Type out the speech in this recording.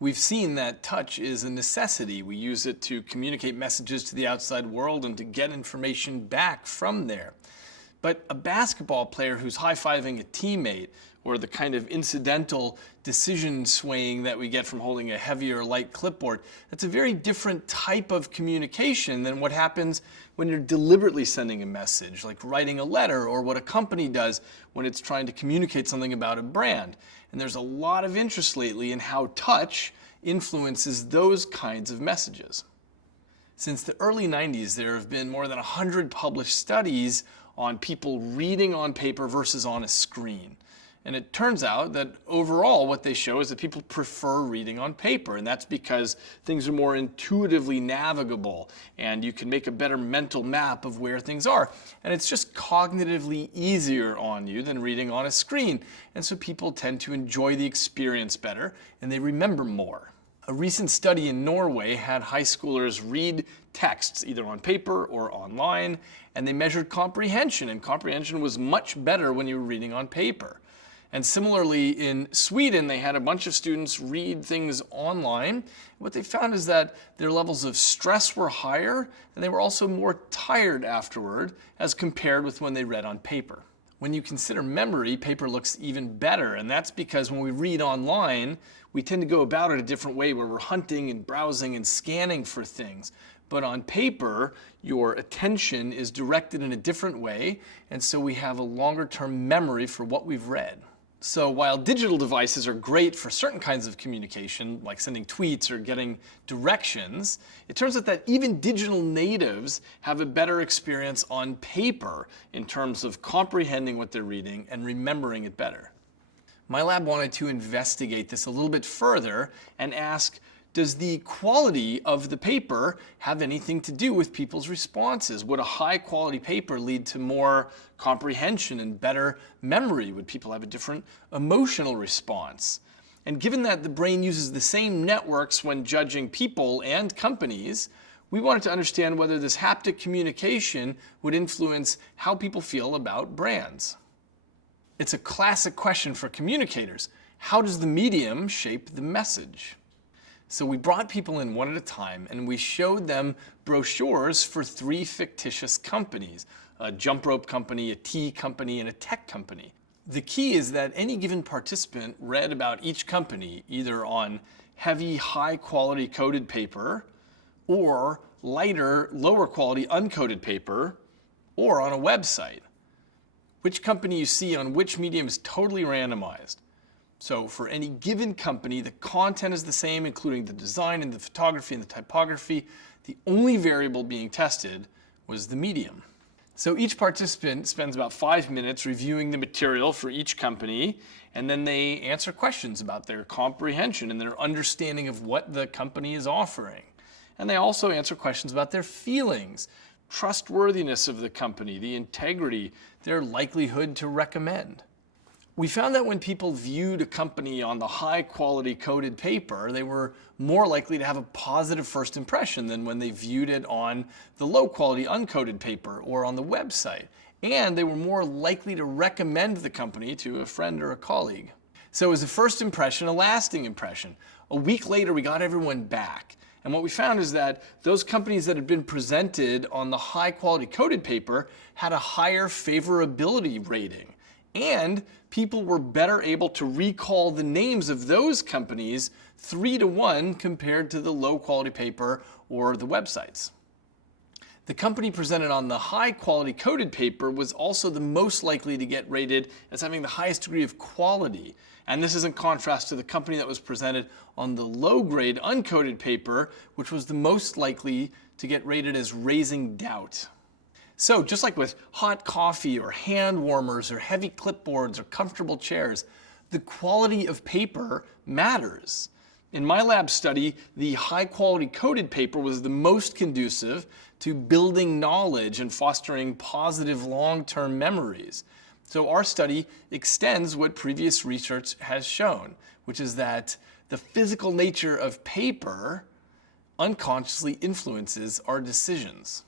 We've seen that touch is a necessity. We use it to communicate messages to the outside world and to get information back from there. But a basketball player who's high-fiving a teammate, or the kind of incidental decision swaying that we get from holding a heavy or light clipboard, that's a very different type of communication than what happens when you're deliberately sending a message, like writing a letter, or what a company does when it's trying to communicate something about a brand. And there's a lot of interest lately in how touch influences those kinds of messages. Since the early 90s, there have been more than 100 published studies on people reading on paper versus on a screen. And it turns out that overall what they show is that people prefer reading on paper, and that's because things are more intuitively navigable and you can make a better mental map of where things are. And it's just cognitively easier on you than reading on a screen. And so people tend to enjoy the experience better and they remember more. A recent study in Norway had high schoolers read texts either on paper or online, and they measured comprehension, and comprehension was much better when you were reading on paper. And similarly, in Sweden, they had a bunch of students read things online. What they found is that their levels of stress were higher, and they were also more tired afterward as compared with when they read on paper. When you consider memory, paper looks even better, and that's because when we read online, we tend to go about it a different way where we're hunting and browsing and scanning for things. But on paper, your attention is directed in a different way, and so we have a longer-term memory for what we've read. So while digital devices are great for certain kinds of communication, like sending tweets or getting directions, it turns out that even digital natives have a better experience on paper in terms of comprehending what they're reading and remembering it better. My lab wanted to investigate this a little bit further and ask, does the quality of the paper have anything to do with people's responses? Would a high quality paper lead to more comprehension and better memory? Would people have a different emotional response? And given that the brain uses the same networks when judging people and companies, we wanted to understand whether this haptic communication would influence how people feel about brands. It's a classic question for communicators. How does the medium shape the message? So we brought people in one at a time and we showed them brochures for 3 fictitious companies, a jump rope company, a tea company, and a tech company. The key is that any given participant read about each company either on heavy, high-quality coded paper or lighter, lower-quality uncoded paper or on a website. Which company you see on which medium is totally randomized. So for any given company, the content is the same, including the design and the photography and the typography. The only variable being tested was the medium. So each participant spends about 5 minutes reviewing the material for each company, and then they answer questions about their comprehension and their understanding of what the company is offering. And they also answer questions about their feelings, trustworthiness of the company, the integrity, their likelihood to recommend. We found that when people viewed a company on the high-quality coded paper, they were more likely to have a positive first impression than when they viewed it on the low-quality uncoded paper or on the website. And they were more likely to recommend the company to a friend or a colleague. So it was a first impression, a lasting impression. A week later, we got everyone back. And what we found is that those companies that had been presented on the high-quality coded paper had a higher favorability rating. And people were better able to recall the names of those companies 3-to-1 compared to the low-quality paper or the websites. The company presented on the high-quality coded paper was also the most likely to get rated as having the highest degree of quality. And this is in contrast to the company that was presented on the low-grade uncoded paper, which was the most likely to get rated as raising doubt. So just like with hot coffee or hand warmers or heavy clipboards or comfortable chairs, the quality of paper matters. In my lab study, the high-quality coded paper was the most conducive to building knowledge and fostering positive long-term memories. So our study extends what previous research has shown, which is that the physical nature of paper unconsciously influences our decisions.